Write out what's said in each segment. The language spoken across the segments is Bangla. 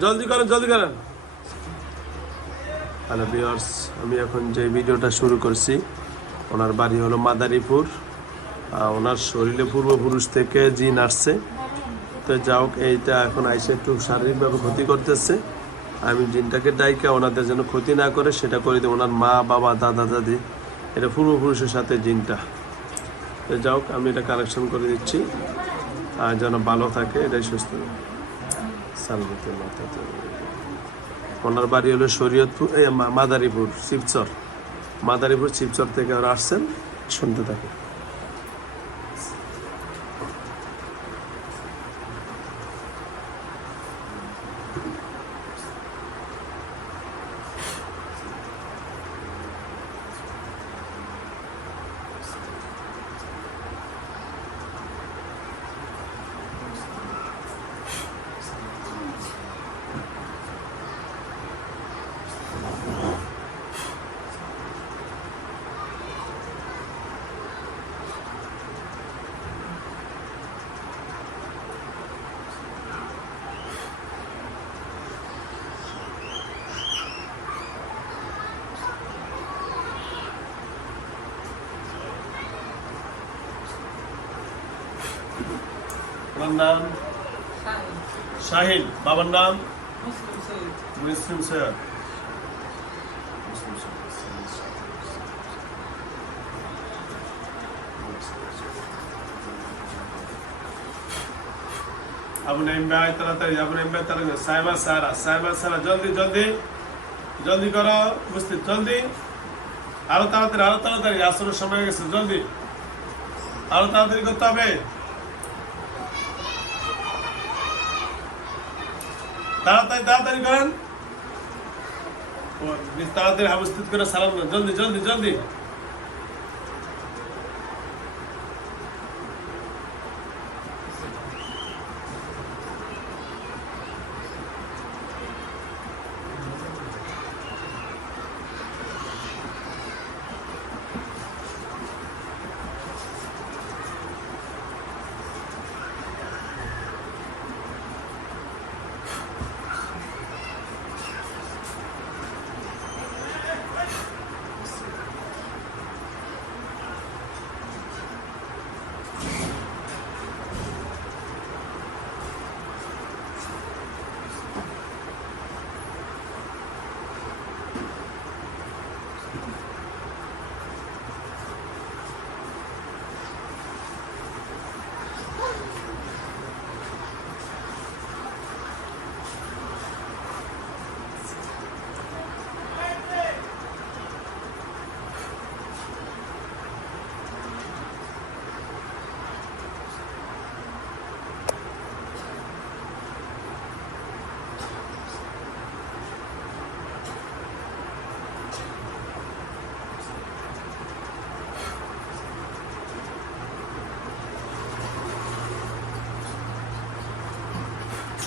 জলদি করেন জলদি করেন। হ্যালো ভিউয়ার্স, আমি এখন যে ভিডিওটা শুরু করছি, ওনার বাড়ি হলো মাদারীপুর। ওনার শরীরে পূর্বপুরুষ থেকে জিন আসছে। তো যাও, এইটা এখন আইসে একটু শারীরিকভাবে ক্ষতি করতেছে। আমি জিনটাকে ডাইকা ওনাদের যেন ক্ষতি না করে, সেটা করে দিই ওনার মা, বাবা, দাদা, দাদি এটা পূর্বপুরুষের সাথে জিনটা। তো যাও, আমি এটা কালেকশন করে দিচ্ছি। আর যেন ভালো থাকে, এটাই সুস্থ। ওনার বাড়ি হলো শরীয়তপুর মাদারীপুর শিবচর। মাদারীপুর শিবচর থেকে ওরা আসছেন শুনতে থাকে। নাম? শাহিন বাবার নাম? মুসলিম সৈয়দ। আবু নাইম ভাই তাড়াতাড়ি আবু নাইম তাড়াতাড়ি। সাইমা সারা সারা, জলদি জলদি। জলদি বুঝতে জলদি। আরও তাড়াতাড়ি আরও তাড়াতাড়ি সময় গেছে, জলদি। আরও তাড়াতাড়ি করতে হবে। তাড়াতাড়ি তাড়াতাড়ি করেন। তাড়াতাড়ি অবস্থিত করে সালাম জলদি জলদি জলদি।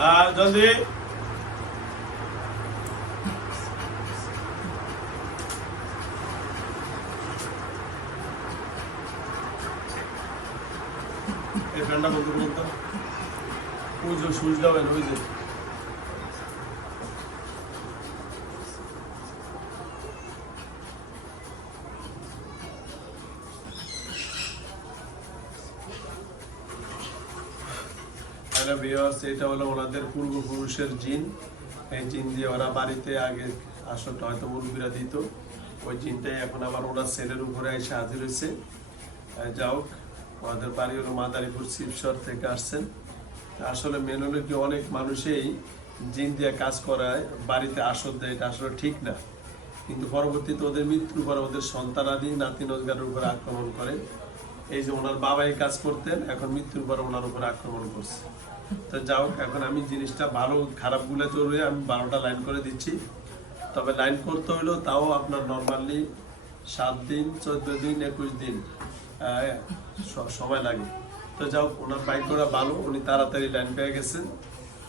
হ্যাঁ জলদি এই ফ্যানটা বন্ধ করুন তো ওই যে সুইচ ভিউয়ার্স এটা হলো ওনাদের পূর্বপুরুষের জিন। এই জিন দিয়ে ওরা বাড়িতে আগে আসলে হয়তো মুরব্বীরা দিত। ওই জিনটাই এখন আবার ওনার ছেলের উপরে এসে হাজির হয়েছে। যাও ওনাদের বাড়ি হলো মাদারীপুর শিবসর থেকে আসছেন। আসলে মেন হলো কি, অনেক মানুষেই জিন দিয়ে কাজ করায়, বাড়িতে আসর দেয়, এটা আসলে ঠিক না। কিন্তু পরবর্তীতে ওদের মৃত্যুর পরে ওদের সন্তান সন্তানাদি নাতি নজগারের উপরে আক্রমণ করে। এই যে ওনার বাবাই কাজ করতেন, এখন মৃত্যুর পরে ওনার উপরে আক্রমণ করছে। তো যাও, এখন আমি জিনিসটা ভালো খারাপগুলো চলবে আমি বারোটা লাইন করে দিচ্ছি। তবে লাইন করতে হইলেও তাও আপনার নর্মালি সাত দিন, চোদ্দ দিন, একুশ দিন সময় লাগে। তো যাও, ওনার বাইক করা ভালো, উনি তাড়াতাড়ি লাইন পেয়ে গেছেন।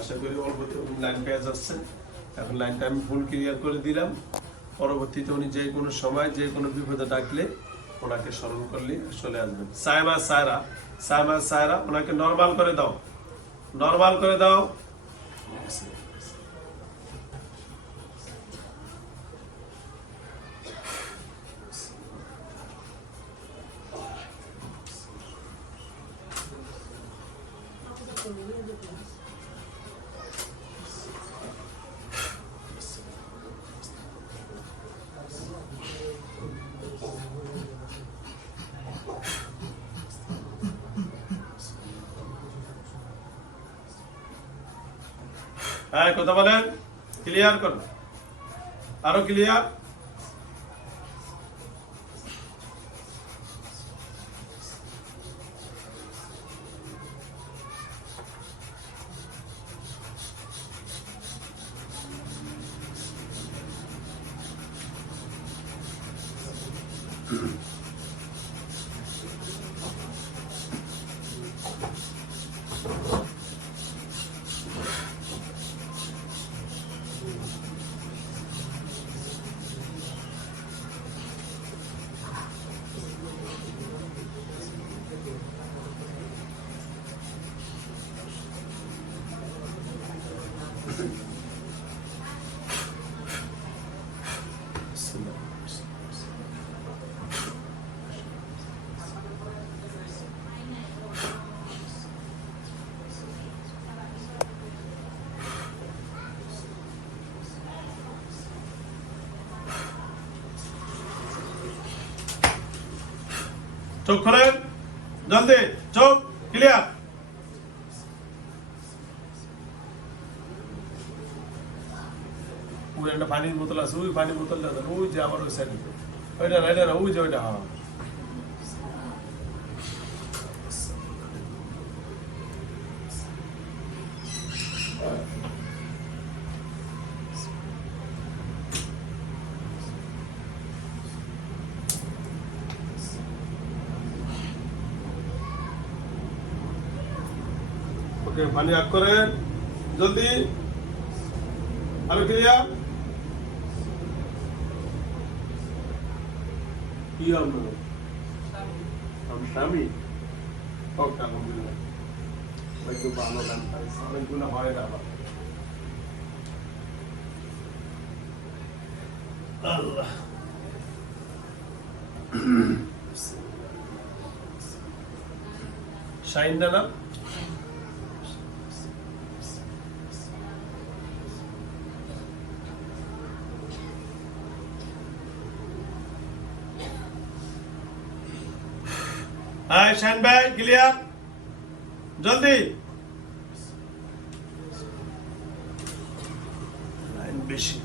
আশা করি অল্পতে উনি লাইন পেয়ে যাচ্ছেন। এখন লাইনটা আমি ফুল ক্লিয়ার করে দিলাম। পরবর্তীতে উনি যে কোনো সময়, যে কোনো বিপদে ডাকলে ওনাকে স্মরণ করলে চলে আসবেন। সাইমা সায়রা সাইমা সায়রা, ওনাকে নর্মাল করে দাও। নর্মাল করে দাও। হ্যাঁ কথা বলেন। ক্লিয়ার করুন। আরও ক্লিয়ার চোখ খোলেন। জলদি, চোখ ক্লিয়ার ওই একটা পানির বোতল আছে, ওই পানির বোতলটা ওই যে আমার ওই সাইড ওইটা রাইডার ওই যে ওইটা হ্যাঁ। ওকে পানি আগ করেন জলদি। ক্লিয়ার কি আপনার আমি স্বামী। ওকে আলহামদুলিল্লাহ। একটু ভালো গান পাইছি অনেকগুলো হয় না আবার। আল্লাহ। শাইনটা না হ্যাঁ শাইন ভাই ক্লিয়ার জলদি লাইন বেশি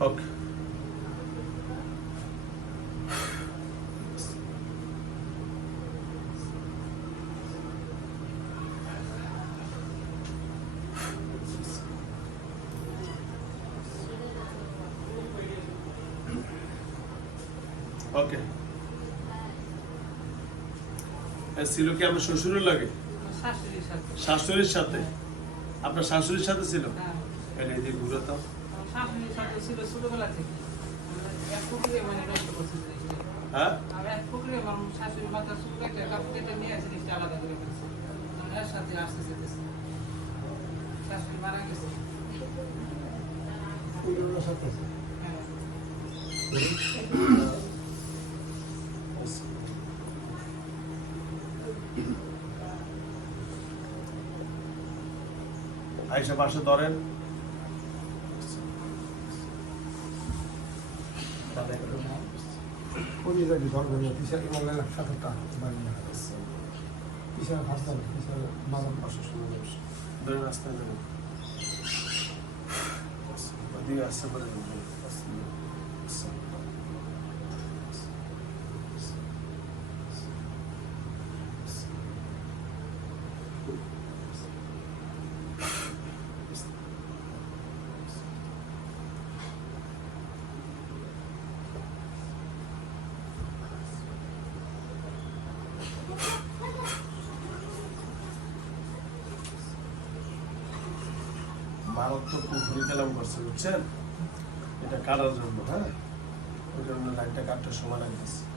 ওকে ওকে ছিল কি আমার শ্বশুরের লাগে? শাশুড়ির সাথে। শাশুড়ির সাথে? আপনার শাশুড়ির সাথে ছিল? হ্যাঁ। এটা এদিকে ঘুরে তো। আমার শাশুড়ির সাথে ছিল ছোটবেলা থেকে এক পুকুরে মানে নষ্ট করছে জিনিসটা। হ্যাঁ আর এক পুকুরে আমার শাশুড়ি মাথা চুল কেটে কাপড় কেটে নিয়ে জিনিসটা আলাদা করে ফেলছে আমি এর সাথে আসতে যেতেছি শাশুড়ি মারা গেছে হ্যাঁ আইসা পাশে ধরেন পরিযায়ী ধরবেন না পিছনে বললেন সাতটা বাড়ি না পিছনে ভাবতাম পিছনে বাজার পাশে শুনে পাশে ধরেন। আস্তে আস্তে ধরেন। মারাত্মক পুকুরি কালাম করছে, বুঝছেন এটা কাটার জন্য হ্যাঁ ওই জন্য লাইনটা কাটতে সময় লাগতেছে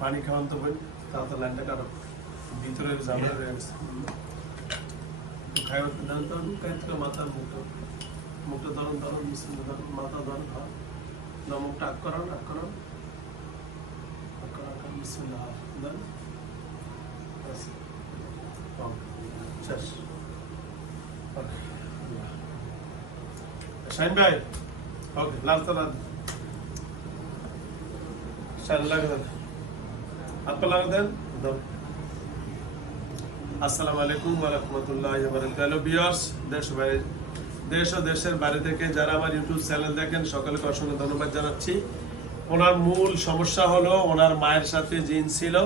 পানি খাওয়ান তো বই তাও তো লাইনটা কারও ভিতরে জামা হয়ে গেছে। খাই দান তো, খাই তো মাথা মুখটা মুখটা ধরুন ধরুন মাথা ধরুন না মুখটা আক করান আক করান। ভাই, ওকে তো লাল লাগে আলাইকুম দেশ ও দেশের বাইরে থেকে যারা আমার ইউটিউব চ্যানেল দেখেন অসংখ্য ধন্যবাদ জানাচ্ছি। ওনার মূল সমস্যা হলো ওনার মায়ের সাথে জিন ছিল।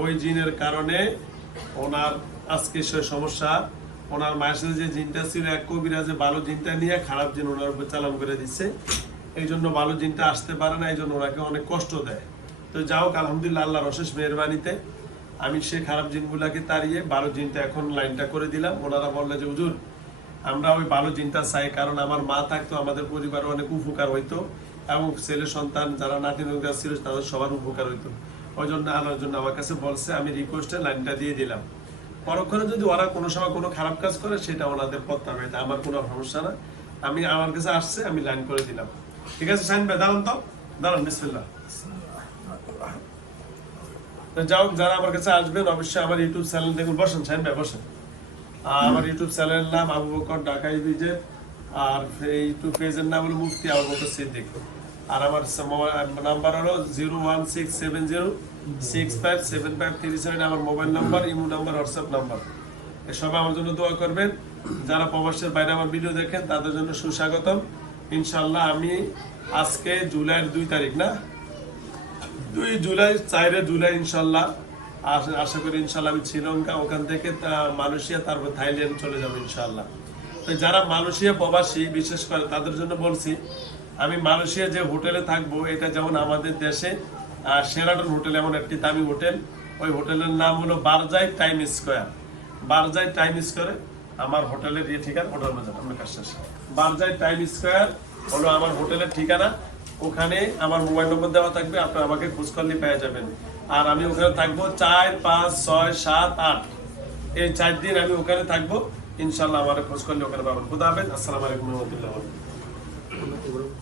ওই জিনের কারণে ওনার আজকে সে সমস্যা। ওনার মায়ের সাথে যে জিনটা ছিল, এক কবিরাজে ভালো জিনটা নিয়ে খারাপ জিন ওনার উপর চালান করে দিচ্ছে। এই জন্য ভালো জিনটা আসতে পারে না, এই জন্য ওনাকে অনেক কষ্ট দেয়। তো যাও আলহামদুলিল্লাহ, আল্লাহর অশেষ মেহরবানিতে আমি সে খারাপ জিনগুলাকে তাড়িয়ে ভালো জিনটা এখন লাইনটা করে দিলাম। ওনারা বলল যে, হুজুর, আমরা ওই ভালো জিনটা চাই কারণ আমার মা থাকতো, আমাদের পরিবারে অনেক উপকার হইতো এবং ছেলে সন্তান যারা নাতি নৌকা ছিল, তাদের সবার উপকার হইতো। ওই জন্য আল্লাহর জন্য আমার কাছে বলছে, আমি রিকোয়েস্টে লাইনটা দিয়ে দিলাম। পরক্ষণে যদি ওরা কোনো সময় কোনো খারাপ কাজ করে, সেটা ওনাদের এটা আমার কোনো সমস্যা না। আমি আমার কাছে আসছে, আমি লাইন করে দিলাম। ঠিক আছে, সাইন ভাই, দাঁড়ান তো। দাঁড়ান, বিসমিল্লাহ। যাও, যারা আমার কাছে আসবেন, অবশ্যই আমার ইউটিউব চ্যানেল দেখুন। বসেন ভাই, বসেন। আমার ইউটিউব চ্যানেলের নাম আবু বকর ঢাকাই বিজে আর ইউটিউব পেজের নাম হলো মুফতি আবু বকর সিদ্দিক। আর আমার নাম্বার হলো zero one six seven zero six five seven five three seven. আমার mobile number, imo number, WhatsApp number. সবাই আমার জন্য দোয়া করবেন। যারা প্রবাসের বাইরে আমার ভিডিও দেখেন, তাদের জন্য সুস্বাগতম। ইনশাল্লাহ আমি আজকে জুলাইয়ের দুই তারিখ, না? দুই জুলাই চারে জুলাই ইনশাল্লাহ। আশা করি ইনশাল্লাহ আমি শ্রীলঙ্কা ওখান থেকে মালয়েশিয়া, তারপর থাইল্যান্ড চলে যাব ইনশাল্লাহ। তো যারা মালয়েশিয়া প্রবাসী, বিশেষ করে তাদের জন্য বলছি, আমি মালয়েশিয়া যে হোটেলে থাকব, এটা যেমন আমাদের দেশে সেরাটন হোটেল এমন একটি দামি হোটেল। ওই হোটেলের নাম হলো বারজাই টাইম স্কোয়ার। বারজাই টাইম স্কোয়ারে আমার হোটেলের ইয়ে ঠিকানা হোটেল বাজার আপনার কাছে বারজাই টাইম স্কোয়ার হলো আমার হোটেলের ঠিকানা। ওখানে আমার মোবাইল নম্বর দেওয়া থাকবে আপনি আমাকে খোঁজ করলে পেয়ে যাবেন। আর আমি ওখানে থাকব চার, পাঁচ, ছয়, সাত, আট। এই চার দিন আমি ওখানে থাকব। ইনশাল্লাহ আমার খোঁজ করলে ওখানে পাবেন। খুদা হাফেজ। আসসালামু আলাইকুম রহমতুল্লাহ।